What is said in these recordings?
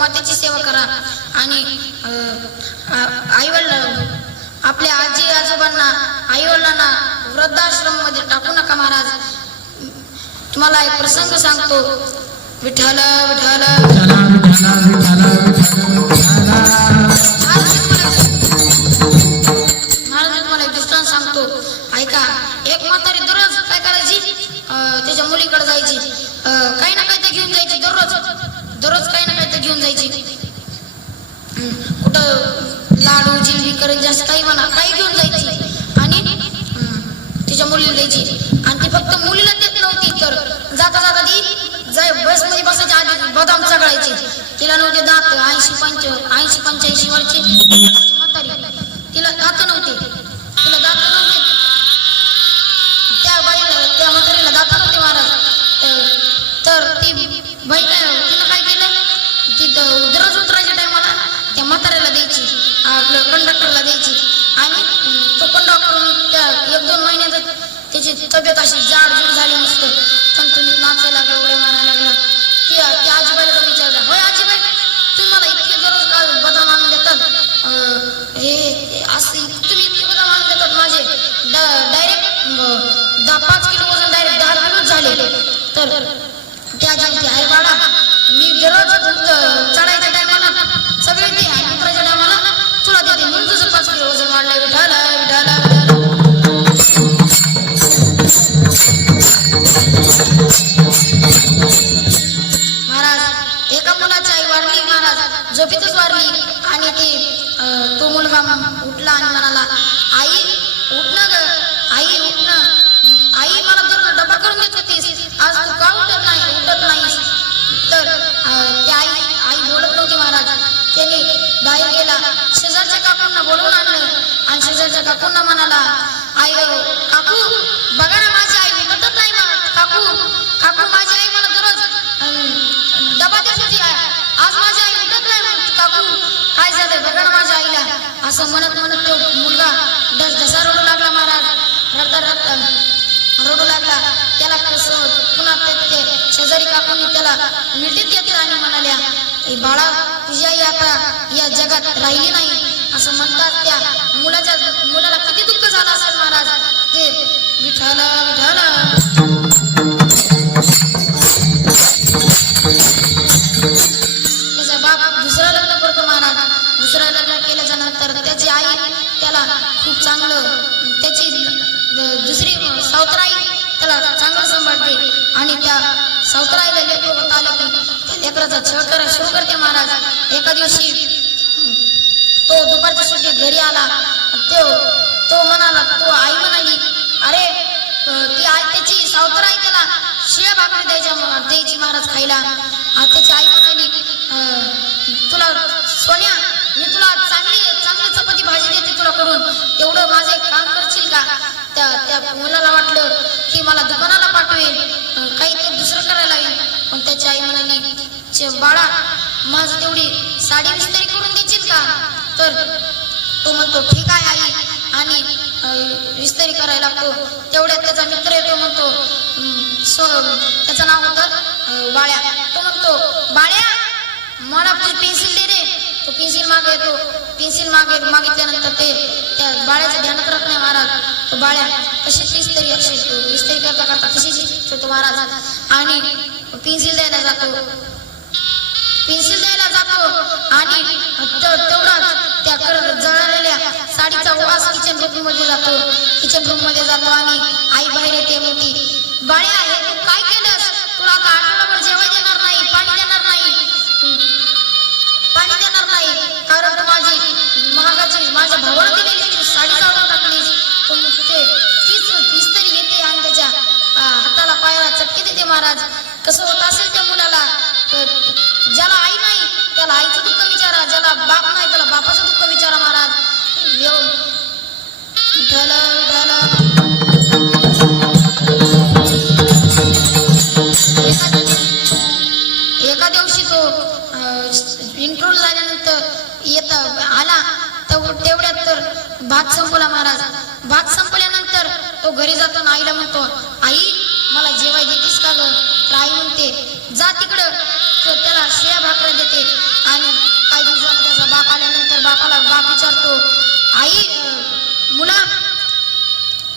मातेची सेवा करा. आणि आईवडिला आपल्या आजी आजोबांना आईवडिलांना वृद्धाश्रममध्ये वृद्धाश्रममध्ये टाकू नका महाराज. तुम्हाला एक प्रसंग सांगतो. विठ्ठल विठ्ठल. महाराज मी तुम्हाला- एक दृष्टांत सांगतो. ऐका एक म्हातारी दररोज काय करायची? त्याच्या मुलीकडे जायची. काही ना काही ते घेऊन जायची दररोज. दररोज काही ना काही तर घेऊन जायची. कुठं लाडू जिलबी करंजी असं काही म्हणा काही घेऊन जायची. आणि तिच्या मुलीला द्यायची. आणि ती फक्त मुलीला देत नव्हती तर जाता जाता ती जाय बसमध्ये बसायच्या आधी बदाम चगळायची तिला नव्हते दात ऐंशी पंच ऐंशी पंच्याऐंशी वर्षी म्हातारी. तिला दात नव्हते. तिला दात नव्हते. त्या बाईला त्या म्हातारीला दात नव्हते महाराज. तर- तर ती बाई काय द्यायची. आपल्या कंडक्टरला द्यायची. आणि तो कंडक्टर त्या एक दोन महिन्यात त्याची तब्येत अशी जाड जूड झाली मस्त तुम्ही नाचायला लागला उड्या मारायला लागला. की त्या आजीबाईला विचारलं होय आजीबाई तुम्ही मला इतके दररोज का बदाम आणून देतात? हे असं इत- तुम्ही इतके बदाम आणून देतात माझे. डायरेक्ट दहा पाच किलो वजन डायरेक्ट दहा किलोच झाले. तर एका मुलाची आई वारली महाराज. झोपेतच वारली. आणि ते तो मुलगा मग उठला आणि म्हणाला आई उठणं ग. आई उठणं आई मला तर डबा करून देत होतीस. आज तू का उठत नाही? उठत नाही तर त्या ती आई आई बोलत नव्हती महाराज. त्याने बाहेर गेला. शेजारच्या काकूंना बोलवून आणलं. आणि शेजारच्या काकूंना म्हणाला आई हो, काकू बघा ना माझी आई उठतच नाही मग काकू काकू माझी असं म्हणत म्हणत तो मुलगा जसा रडू लागला महाराज. रडता रडता रडू लागला. त्याला कसं पुन्हा ते ते शेजारी काकूंनी त्याला मिठीत घेतलं आणि म्हणाल्या बाळा तुझी आई आता या जगात राहिली नाही. असं म्हणतात त्या मुलाच्या मुलाला किती दुःख झालं असेल महाराज. ते विठाला विठाला त्याला खूप चांगलं त्याची दुसरी सावतराई त्याला चांगलं सांभाळते. आणि त्या सावतराईला लेकर होत आलं की त्या लेकराचा छळ करा सुरू करते महाराज. एका दिवशी तो दुपारच्या सुट्टीत घरी आला. तो तो म्हणाला तो आई म्हणाली अरे ती आई त्याची सावतराई त्याला शिळ्या भाकरी द्यायच्या द्यायची महाराज खायला. त्याची आई म्हणाली तुला सोन्या मी तुला चांगली चांगली चपाती भाजी देते तुला करून तेवढं माझं एक काम करशील का त्या त्या मुलाला वाटलं की मला दुकानाला पाठवेल. काही काहीतरी दुसरं करायला येईल पण त्याची आई म्हणाली बाळा माझं तेवढी साडी विस्तारी करून देशील का? तर तो म्हणतो ठीक आहे आई. आणि विस्तारी करायला लागतो. तेवढ्यात त्याचा मित्र येतो म्हणतो सो त्याचं नाव होतं बाळ्या. तो म्हणतो बाळ्या मला तुझी पेन्सिल दे रे. तो पेन्सिल मागे येतो. पेन्सिल मागे मागितल्यानंतर ते त्या बाळ्याचं ध्यानात राहत नाही बाळ्या कशीच विस्तारी अशी विस्तारी करता करता तशीच ठेवतो महाराज. आणि पेन्सिल द्यायला जातो. पेन्सिल द्यायला जातो. आणि ते- तेवढाच त्या जळालेल्या जळलेल्या साडीचा वास किचन रूममध्ये जातो. किचन रूममध्ये जातो आणि आई बाहेर येते मोठी. बाळ्या हे तू काय केलंस? तुला आता आठवडाभर जेवाय देणार नाही पाणी देणार नाही. पाणी देणार नाही कारण तू माझी महागाची माझ्या भावाला दिलेली साडी जाळून टाकलीस. ते तीच इस्त्री घेते आणि त्याच्या हाताला पायाला चटके देते महाराज. कसं होत असेल त्या मुलाला? ज्याला आई नाही त्याला आईचं दुःख विचारा. ज्याला बाप नाही भात संपला महाराज. भात संपल्यानंतर तो घरी जातो आईला म्हणतो आई मला जेवाय देतेस का ग? तर आई म्हणते जा तिकडं. त्याला शिया भाकऱ्या देते आणि काही दिवसांनी त्याचा बाप आल्यानंतर बापाला बाप विचारतो आई मुला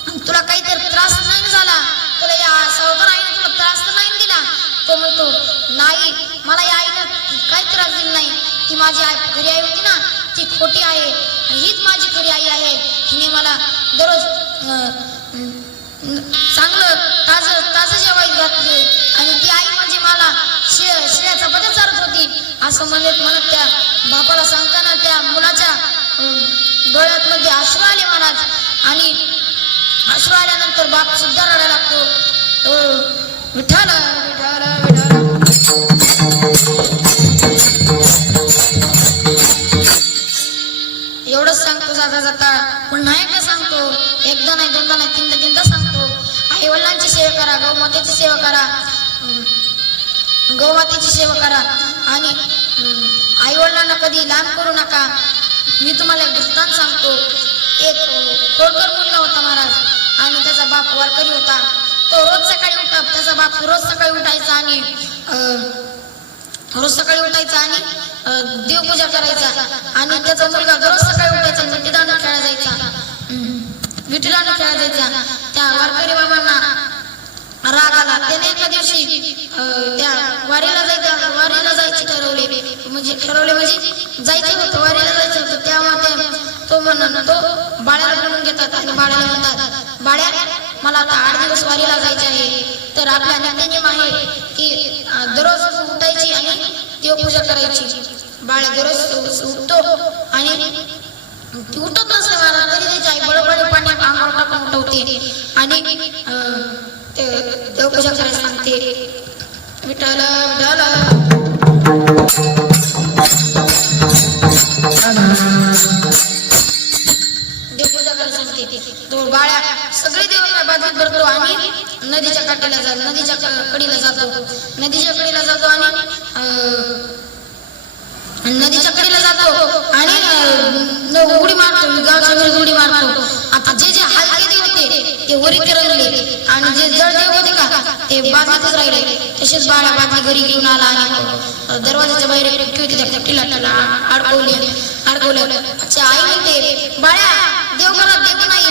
तुला काहीतरी त्रास नाही ना झाला? तुला या सावकार आईने तुला त्रास तर नाही ना दिला? तो म्हणतो नाही मला या आईनं काही त्रास दिला नाही. ती माझी आई घरी आई होती ना ती खोटी आहे आणि हीच माझी खरी आई आहे. हिने मला दररोज चांगलं ताजं ताजं जेवायला घातले. आणि ती आई म्हणजे मला शिळ शिळ्याचा बदल चालत होती. असं म्हणत म्हणत त्या बापाला सांगताना त्या मुलाच्या डोळ्यात मध्ये अश्रू आले महाराज. आणि अश्रू आल्यानंतर बाप सुद्धा रडायला लागतो. अं, विठ्ठल नाही दोनदा तीनदा तीनदा सांगतो. आई वडिलांची सेवा करा गौमातेची सेवा करा अं, गौमातेची सेवा करा. आणि आई वडिलांना कधी लांब करू नका. मी तुम्हाला एक दृष्टांत सांगतो. एक अं, खोडकर मुलगा होता महाराज. आणि त्याचा बाप वारकरी होता. तो रोज सकाळी उठा त्याचा बाप रोज सकाळी उठायचा आणि रोज सकाळी उठायचा आणि देवपूजा करायचा. आणि त्याचा मुलगा दररोज सकाळी उठायचा आणि खेळायला जायचा. विटीदांडू खेळायला त्या वारकरी बाबांना राग आला. त्याने एका दिवशी त्या वारीला जायचं वारीला जायचे ठरवले. म्हणजे ठरवले म्हणजे जायचं होतं वारीला जायचं होतं. तेव्हा ते तो म्हणून तो बाळ्याला बोलून घेतात आणि बाळ्याला म्हणतात बाळ्या मला आता आठ दिवस वारीला जायचे आहे. तर आपल्या नित्यनियम आहे की दररोज उठायची आणि देवपूजा करायची. बाळ्या दररोज उठतो आणि ती उठत नसते मला तरी त्याची आई बळबळ पाणी अंगावर टाकून उठवते. आणि ते देवपूजा करायला सांगते. विठ्ठल विठ्ठल बाळ्या सगळे देव काय बाजूत आणि नदीच्या काठीला जातो नदीच्या कडीला जातो. नदीच्या कडीला जातो आणि नदीच्या कडीला जातो आणि अं, न- उडी मारतो गावच्या उडी मारतो. आता जे जे हलके देव होते ते वरी तरंगले आणि जे जड देव होते का ते बाजूतच राहिले. तसेच बाळा बाजू घरी घेऊन आला आणि दरवाजाच्या बाहेर एक टोपी होती त्या टोपीला त्याला अडकवली. अडकवलं. अच्छा आई म्हणते बाळ्या देव मला देव नाही.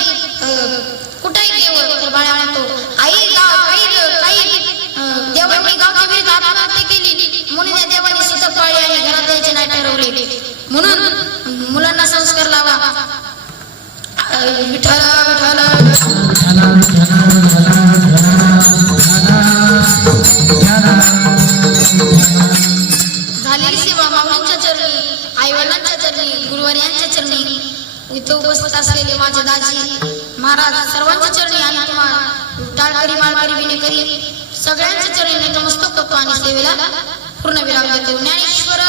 कुठेही देव? तर बाळ्या म्हणतो आई गाव काही काही. अं, देवांनी गावच्या विरुद्ध आत्महत्या केली. म्हणून या देवाने सुतक पाळली आणि घरात द्यायचे नाही ठरवले. म्हणून मुलांना संस्कार लावा. झालेली सेवा माऊलींच्या चरणी आई वडिलांच्या चरणी गुरुवार्यांच्या चरणी. इथे उपस्थित असलेले माझे दाजी महाराज सर्वांच्या चरणी आणि तुम्हाला टाळकरी माळकरी विनेकरी सगळ्यांच्या चरणी नतमस्तक करतो आणि सेवेला पूर्ण विराम देतो. ज्ञानेश्वर!